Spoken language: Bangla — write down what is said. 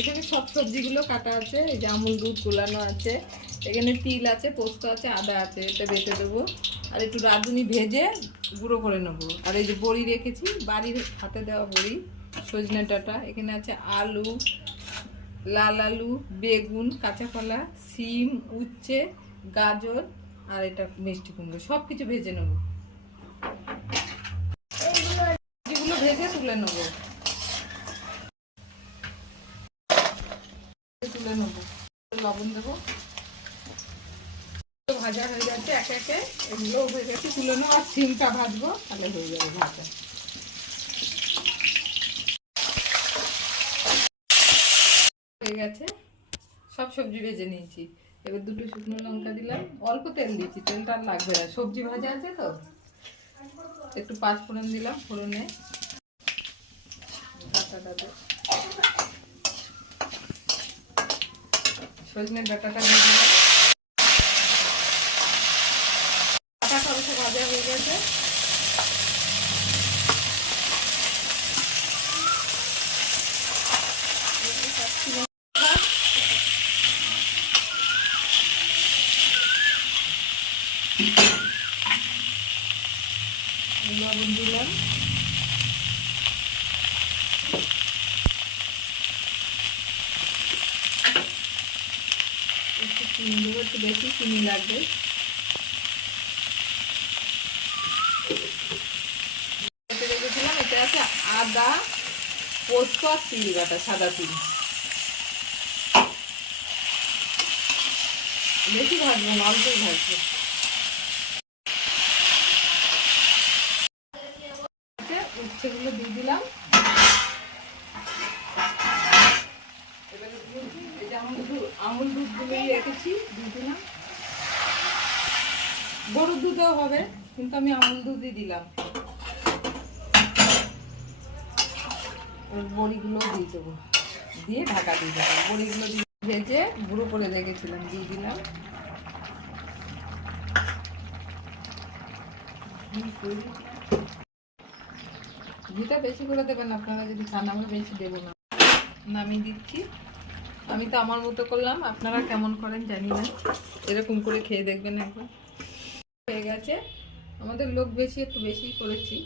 এখানে সব সবজিগুলো কাটা আছে, এই যে আমুল দুধ গোলানো আছে, এখানে তিল আছে, পোস্ত আছে, আদা আছে, এটা বেটে দেবো। আর একটু রাঁধুনি ভেজে গুঁড়ো করে নেবো। আর এই যে বড়ি রেখেছি, বাড়ির হাতে দেওয়া বড়ি, সজনে ডাঁটা, এখানে আছে আলু, লাল আলু, বেগুন, কাঁচা কলা, সিম, উচ্ছে, গাজর, আর এটা মিষ্টি কুমড়ো, সব কিছু ভেজে নেবো। এগুলো ভেজে তুলে নেবো, তুলে নেবো, লবণ দেবো। ভাজা হয়ে যাচ্ছে একে একে, এগুলো হয়ে গেছে, তুলে নেবো। আর সিমটা ভাজবো, তাহলে হয়ে যাবে ভাজা। হয়ে গেছে, সব সবজি ভেজে নিয়েছি। এবার দুটো শুকনো লঙ্কা দিলাম, অল্প তেল দিয়েছি, তেলটা আর লাগবে না, সবজি ভাজা আছে তো। একটু পাঁচ ফোড়ন দিলাম, ফোড়নে ডাঁটাটাতে সজনের ডাঁটাটা দিয়ে দিলাম। ডাঁটাটা অল্প ভাজা হয়ে গেছে, লবণ দিলাম, একটু চিনি দেবো, একটু বেশি চিনি লাগবে। রেখেছিলাম, এটা আছে আদা, পোস্ত আর তিল বাটা, সাদা তিল। বেশি ভাজবো না, অল্পই ভাজবো। উচ্ছেগুলো দিয়ে দিলাম। এবারে এই যে আমুল দুধগুলো রেখেছি দিয়ে দিলাম। গরুর দুধও হবে, কিন্তু আমি আমুল দুধই দিলাম। বড়িগুলো দিয়ে দেবো, দিয়ে ঢাকা দিয়ে দেবো। বড়িগুলো দিয়ে ভেজে গুঁড়ো করে রেখেছিলাম, দিয়ে দিলাম। ঘিটা বেশি করে দেবেন আপনারা যদি খান, আমরা বেশি দেবো না। নামিয়ে দিচ্ছি। আমি তো আমার মতো করলাম, আপনারা কেমন করেন জানি না, এরকম করে খেয়ে দেখবেন একবার। হয়ে গেছে, আমাদের লোক বেশি, একটু বেশি করেছি।